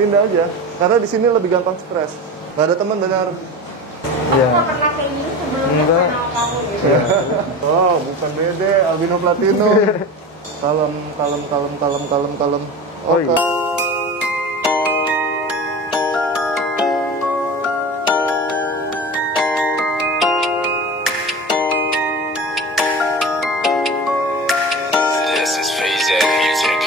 pindah aja. Karena di sini lebih gampang stres. Gak ada teman benar. Aku nggak pernah kayak gini sebelumnya sama kamu gitu. Oh, bukan Dede, albino platinum. Kalem. Oh, iya. This is Phase Music.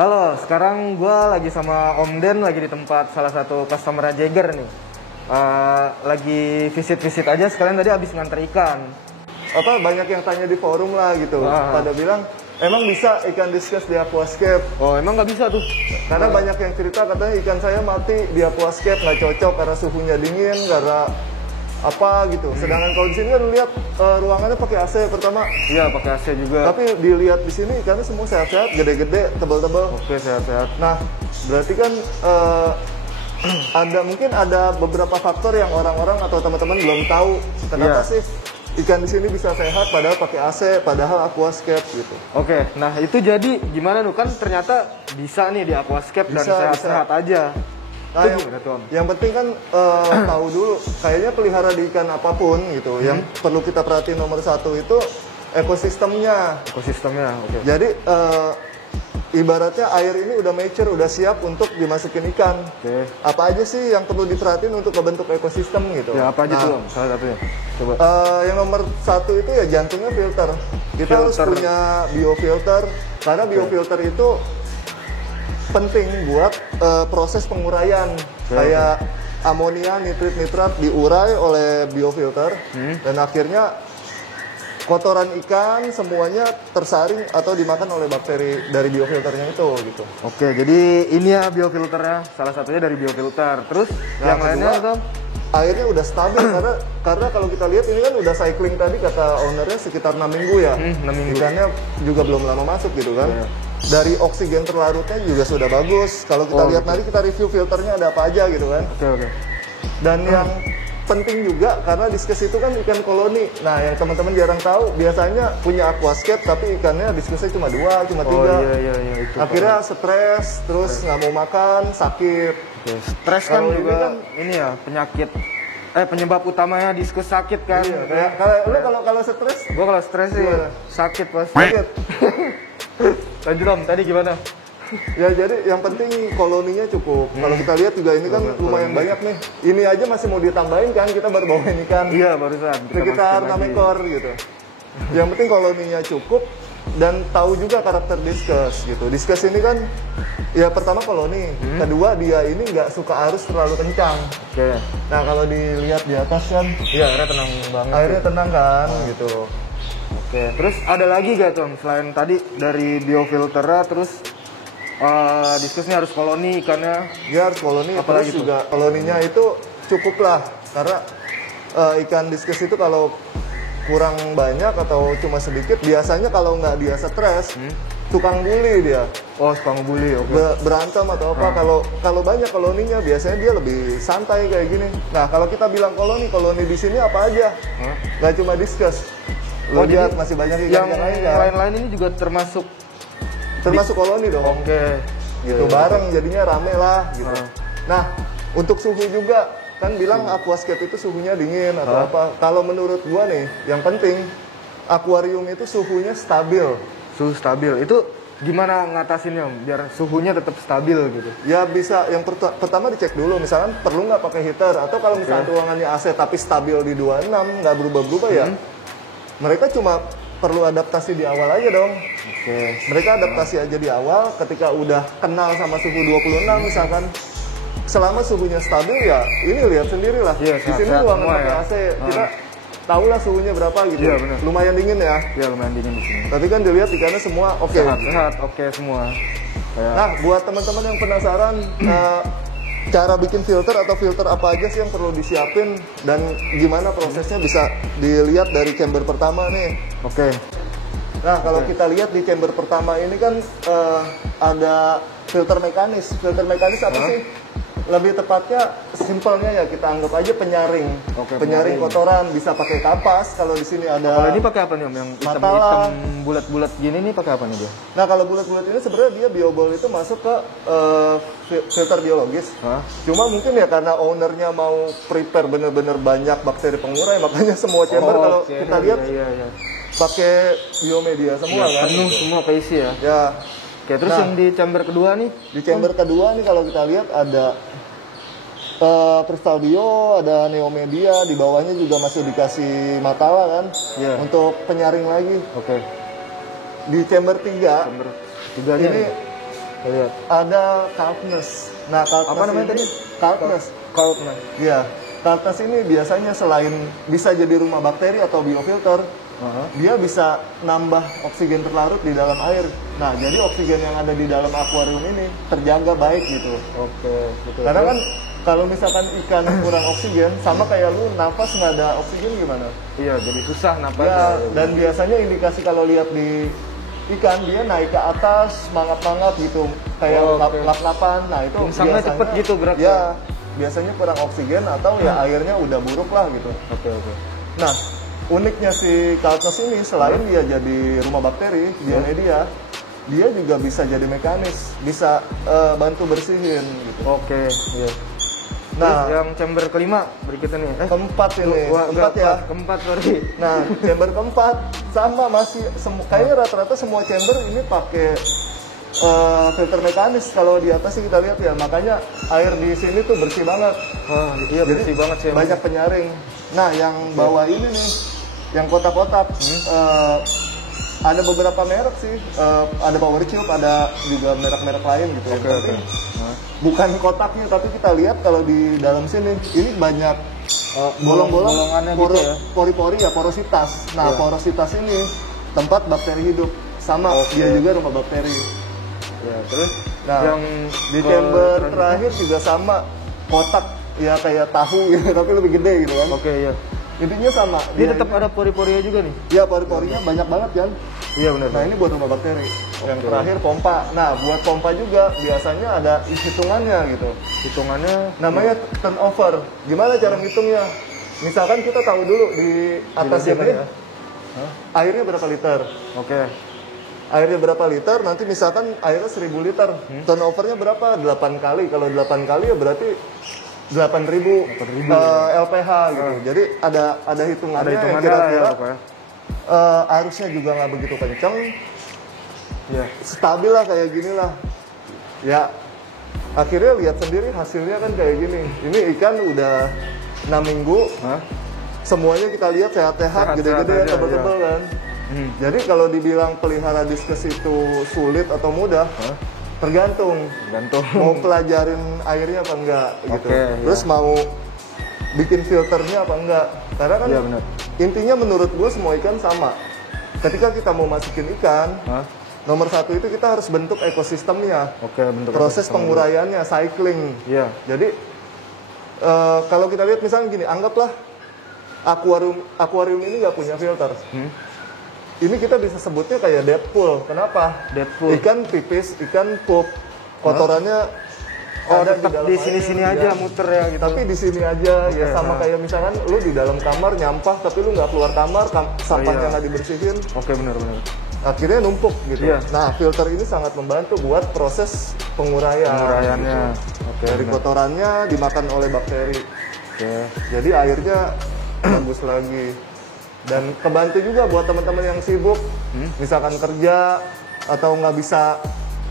Halo, sekarang gue lagi sama Om Den, lagi di tempat salah satu customer Jagger nih. Lagi visit-visit aja, sekalian tadi habis nganter ikan. Apa banyak yang tanya di forum lah gitu. Pada bilang, emang bisa ikan discus di aquascape? Oh, emang nggak bisa tuh? Karena banyak yang cerita katanya ikan saya mati di aquascape, nggak cocok karena suhunya dingin, karena apa gitu. Sedangkan kalau di sini kan lihat ruangannya pakai AC pertama. Iya, pakai AC juga. Tapi dilihat di sini ikannya semua sehat-sehat, gede-gede, tebal-tebal. Oke, sehat-sehat. Nah, berarti kan mungkin ada beberapa faktor yang orang-orang atau teman-teman belum tahu kenapa sih ikan di sini bisa sehat padahal pakai AC, padahal aquascape gitu. Oke, nah itu jadi gimana tuh? Kan ternyata bisa nih di aquascape dan Bisa, sehat-sehat aja. Nah, Itu gimana tuh, Om? yang penting kan tahu dulu, kayaknya pelihara di ikan apapun gitu, yang perlu kita perhatiin nomor satu itu ekosistemnya. Ekosistemnya, oke. Jadi ibaratnya air ini udah mature, udah siap untuk dimasukin ikan. Oke. Apa aja sih yang perlu diperhatiin untuk membentuk ekosistem gitu? Ya, apa aja Nah, tuh, Om? Salah satunya. Coba. Yang nomor satu itu ya jantungnya filter. Kita harus Filter. punya biofilter, karena biofilter itu penting buat proses penguraian. Kayak amonia, nitrit, nitrat diurai oleh biofilter dan akhirnya kotoran ikan semuanya tersaring atau dimakan oleh bakteri dari biofilternya itu gitu. Oke, jadi ini ya biofilternya, salah satunya dari biofilter. Terus yang kedua, lainnya Tom? Airnya udah stabil karena kalau kita lihat ini kan udah cycling tadi kata ownernya sekitar 6 minggu ya. 6 minggu. Ikannya juga belum lama masuk gitu kan. Iya. Dari oksigen terlarutnya juga sudah bagus. Kalau kita lihat gitu. nanti kita review filternya ada apa aja gitu kan. Oke. Dan yang penting juga karena diskus itu kan ikan koloni. Nah, yang teman-teman jarang tahu biasanya punya aquascape tapi ikannya diskusnya cuma 2, cuma 3. Oh iya itu. Akhirnya stres, terus nggak mau makan, sakit. Oke, stres kan Kalau juga ini kan- ini ya penyebab utamanya diskus sakit kan. Iya, kayak kalau stres Gua kalau stres sih Gimana? sakit pasti. sakit. Lanjut Om, tadi gimana? Ya jadi yang penting koloninya cukup. Kalau kita lihat juga ini kan lumayan banyak nih. Ini aja masih mau ditambahin kan, kita baru bawain ikan. Iya barusan. Sekitar masukin 6 lagi. ekor gitu. Yang penting koloninya cukup dan tahu juga karakter diskus gitu. Diskus ini kan ya pertama koloni, kedua dia ini nggak suka arus terlalu kencang. Oke. Nah kalau dilihat di atas kan Iya, airnya tenang banget. airnya tenang kan gitu. Oke. Terus ada lagi gak Tom selain tadi dari biofilternya terus diskusnya harus koloni ikannya? Dia harus koloni, Apalagi terus juga koloninya itu cukup lah karena ikan diskus itu kalau kurang banyak atau cuma sedikit biasanya kalau nggak dia stres tukang bully dia. Oh, suka ngebully, oke. Berantem atau apa. Kalau banyak koloninya biasanya dia lebih santai kayak gini. Nah kalau kita bilang koloni di sini apa aja? Nggak cuma diskus. Lo jadi lihat masih banyak ikan yang lain kan? lain-lain ini juga termasuk. Termasuk koloni dong. Oke. Gitu bareng jadinya rame lah gitu. Nah untuk suhu juga kan bilang aquascape itu suhunya dingin atau apa. Kalau menurut gua nih yang penting akuarium itu suhunya stabil. Suhu stabil itu gimana ngatasinnya Om? Biar suhunya tetap stabil gitu. Ya bisa, yang pertama dicek dulu, misalkan perlu nggak pakai heater, atau kalau misalkan ruangannya AC tapi stabil di 26, nggak berubah-berubah ya, mereka cuma perlu adaptasi di awal aja dong. Mereka adaptasi aja di awal, ketika udah kenal sama suhu 26 misalkan, selama suhunya stabil ya, ini lihat sendiri lah. Iya, di sini sehat-sehat ruangan semua pakai ya. AC, kita tahu lah suhunya berapa gitu. Iya, benar. Lumayan dingin ya. Ya lumayan dingin di sini. Tapi kan dilihat ikannya semua oke. Sehat-sehat, oke semua. Kayak Nah, buat teman-teman yang penasaran cara bikin filter atau filter apa aja sih yang perlu disiapin dan gimana prosesnya, bisa dilihat dari chamber pertama nih. oke. Nah, kalau kita lihat di chamber pertama ini kan ada filter mekanis. Filter mekanis apa sih? Lebih tepatnya simpelnya ya kita anggap aja penyaring. Oke, penyaring penyaring. kotoran, bisa pakai kapas. Kalau di sini ada. Kalau ini pakai apa nih Om? Yang hitam-hitam Matalang. bulat-bulat gini nih pakai apa nih dia? Nah, kalau bulat-bulat ini sebenarnya dia biobol itu masuk ke filter biologis. Hah? Cuma mungkin ya karena ownernya mau prepare bener-bener banyak bakteri pengurai, makanya semua chamber kalau oke. kita lihat Iya. pakai biomedia semua kan. Penuh semua keisi ya. Ya, Oke, terus Nah. yang di chamber kedua nih? di chamber kedua nih kalau kita lihat ada Kristal Bio, ada Neomedia, di bawahnya juga masih dikasih Matala kan, Iya. untuk penyaring lagi. Oke. Di chamber 3 Chamber tiganya ini nih. Kita lihat. ada Caltness. Nah, Caltness Apa namanya ini, tadi? Caltness. Kalau kena. Iya, Caltness ini biasanya selain bisa jadi rumah bakteri atau biofilter, dia bisa nambah oksigen terlarut di dalam air. Nah, jadi oksigen yang ada di dalam akuarium ini terjaga baik gitu. Oke, betul. Karena kan kalau misalkan ikan kurang oksigen, sama kayak lu nafas nggak ada oksigen gimana? Iya, jadi susah napas. Ya, dan biasanya indikasi kalau lihat di ikan, dia naik ke atas, mangap-mangap gitu, kayak Oh, oke. lap-lapan. Nah, itu Pingsannya biasanya cepet gitu geraknya. Ya, biasanya kurang oksigen atau ya airnya udah buruk lah gitu. Oke. Nah, uniknya si Caltness ini selain dia jadi rumah bakteri, biomedia, dia juga bisa jadi mekanis, bisa bantu bersihin gitu. Oke, iya. Nah, Terus yang chamber kelima berikutnya nih. keempat ini, Wah, keempat ya. Keempat, sorry. Nah, chamber keempat sama masih kayaknya rata-rata semua chamber ini pakai filter mekanis. Kalau di atas sih kita lihat ya, makanya air di sini tuh bersih banget. Wah, iya bersih banget sih. Banyak penyaring. Nah, yang bawah ini nih, yang kotak-kotak, ada beberapa merek sih. Ada Power Cube, ada juga merek-merek lain gitu. Oke, Yang oke. penting bukan kotaknya, tapi kita lihat kalau di dalam sini, ini banyak bolong-bolong, bolongannya gitu ya? pori-pori ya, porositas. Nah, Iya. porositas ini tempat bakteri hidup. Sama, Oke. dia juga rumah bakteri. Ya, terus Nah, yang di chamber terakhir juga sama, kotak ya kayak tahu gitu, tapi lebih gede gitu kan. Oke, iya. Intinya sama. Ini tetap ada pori-porinya juga nih. Ya, pori-porinya banyak banget kan. Iya benar. Nah, ini buat rumah bakteri. Yang terakhir pompa. Nah, buat pompa juga biasanya ada hitungannya gitu. hitungannya Namanya turnover. Gimana cara ngitungnya? Misalkan kita tahu dulu di atas Di bagian ini ya? airnya berapa liter. Oke. Airnya berapa liter, nanti misalkan airnya 1000 liter. Turnovernya berapa? 8 kali. Kalau 8 kali ya berarti 8.000 LPH gitu. Jadi ada hitungannya, Ada yang hitungannya kira-kira ya pokoknya. arusnya juga nggak begitu kenceng, Iya. stabil lah kayak gini lah. Ya, akhirnya lihat sendiri hasilnya kan kayak gini. Ini ikan udah 6 minggu, Hah? semuanya kita lihat sehat-sehat, Sehat-sehat gede-gede, aja, tebel-tebel iya. kan. Jadi kalau dibilang pelihara diskus itu sulit atau mudah, tergantung. Gantung. Mau pelajarin airnya apa enggak gitu. Oke, Terus mau bikin filternya apa enggak. Karena kan Iya, benar. intinya menurut gue semua ikan sama. Ketika kita mau masukin ikan, Hah? nomor satu itu kita harus bentuk ekosistemnya. Oke, bentuk Proses ekosistem. penguraiannya, cycling. Iya. Jadi kalau kita lihat misalnya gini, anggaplah akuarium ini nggak punya filter. Ini kita bisa sebutnya kayak Deadpool. Kenapa? Deadpool. Ikan pipis, ikan pup, kotorannya Oh, ada tetap dalam di air, sini-sini ya. aja muter ya gitu. Tapi di sini aja ya, Oke, sama nah. kayak misalkan lu di dalam kamar nyampah tapi lu nggak keluar kamar, sampahnya iya. nggak dibersihin, Oke, benar-benar. akhirnya numpuk gitu. Iya. Nah, filter ini sangat membantu buat proses penguraian. Penguraiannya. Oke. Dari benar. kotorannya dimakan oleh bakteri. Oke. Jadi airnya bagus lagi. Dan kebantu juga buat teman-teman yang sibuk, misalkan kerja atau nggak bisa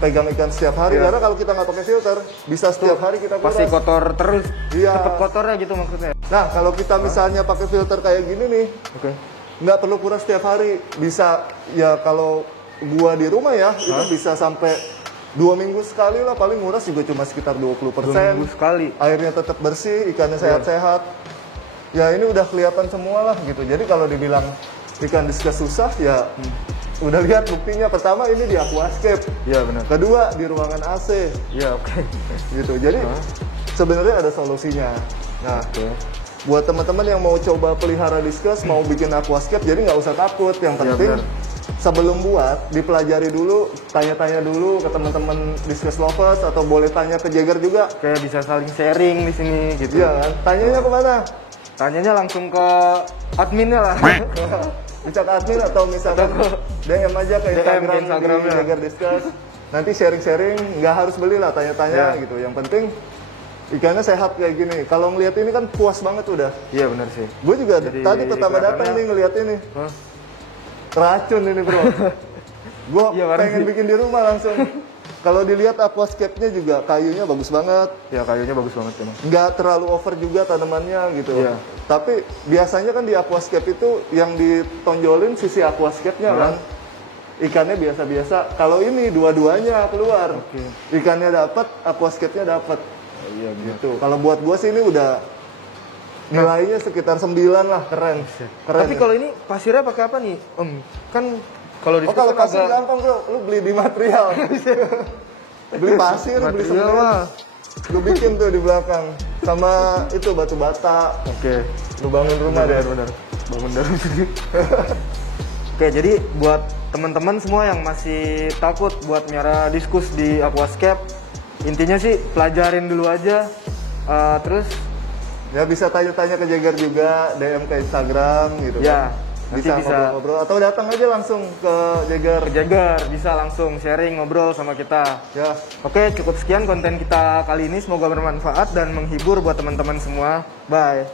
pegang ikan setiap hari. Karena kalau kita nggak pakai filter, bisa setiap hari kita kuras. Pasti kotor terus. Iya. Cepet kotornya gitu maksudnya. Nah, kalau kita misalnya pakai filter kayak gini nih, Oke. nggak perlu kuras setiap hari. Bisa, ya kalau gua di rumah ya, itu bisa sampai 2 minggu sekali lah, paling nguras juga cuma sekitar 20%. 2 minggu sekali. Airnya tetap bersih, ikannya sehat-sehat. Ya ini udah kelihatan semua lah gitu. Jadi kalau dibilang ikan diskus susah, ya udah lihat buktinya. Pertama ini di aquascape. Iya benar. Kedua di ruangan AC. Iya oke. Gitu. Jadi sebenarnya ada solusinya. Nah, buat teman-teman yang mau coba pelihara diskus, mau bikin aquascape, jadi nggak usah takut. Yang penting benar. sebelum buat, dipelajari dulu, tanya-tanya dulu ke teman-teman diskus lovers, atau boleh tanya ke Jagger juga. Kayak bisa saling sharing di sini gitu. Iya kan? Tanyanya kemana? Tanyanya langsung ke adminnya lah. Bisa ke admin atau misalkan DM aja ke DM ke Instagram di Jagger Diskus. Nanti sharing-sharing, nggak harus beli lah, tanya-tanya gitu. Yang penting ikannya sehat kayak gini. Kalau ngeliat ini kan puas banget udah. Iya benar sih. Gue juga Jadi tadi pertama datang kelihatannya- nih ngeliat ini. Hah? Racun ini bro. Gue Iya, warna pengen sih. bikin di rumah langsung. Kalau dilihat aquascape-nya juga kayunya bagus banget. Ya kayunya bagus banget emang. Nggak terlalu over juga tanamannya gitu. Iya. Tapi biasanya kan di aquascape itu yang ditonjolin sisi aquascape-nya kan. Ikannya biasa-biasa. Kalau ini dua-duanya keluar. Ikannya dapat, aquascape-nya dapat. Iya Gitu. Kalau buat gua sih ini udah nilainya sekitar 9 lah, keren. Keren. Tapi kalau ini pasirnya pakai apa nih? Kan kalau di Oh kalau pasir gampang bro, lu beli di material. Beli pasir, beli material semen. mah. Lu bikin tuh di belakang. Sama itu batu bata. Oke. Lu bangun rumah deh. Benar. Bangun dari sini. Oke, jadi buat teman-teman semua yang masih takut buat miara diskus di aquascape, intinya sih pelajarin dulu aja. Terus Ya bisa tanya-tanya ke Jagger juga, DM ke Instagram gitu ya kan. nanti Bisa bisa ngobrol-ngobrol atau datang aja langsung ke Jagger. Jagger, bisa langsung sharing ngobrol sama kita. Ya, Oke, cukup sekian konten kita kali ini. Semoga bermanfaat dan menghibur buat teman-teman semua. Bye.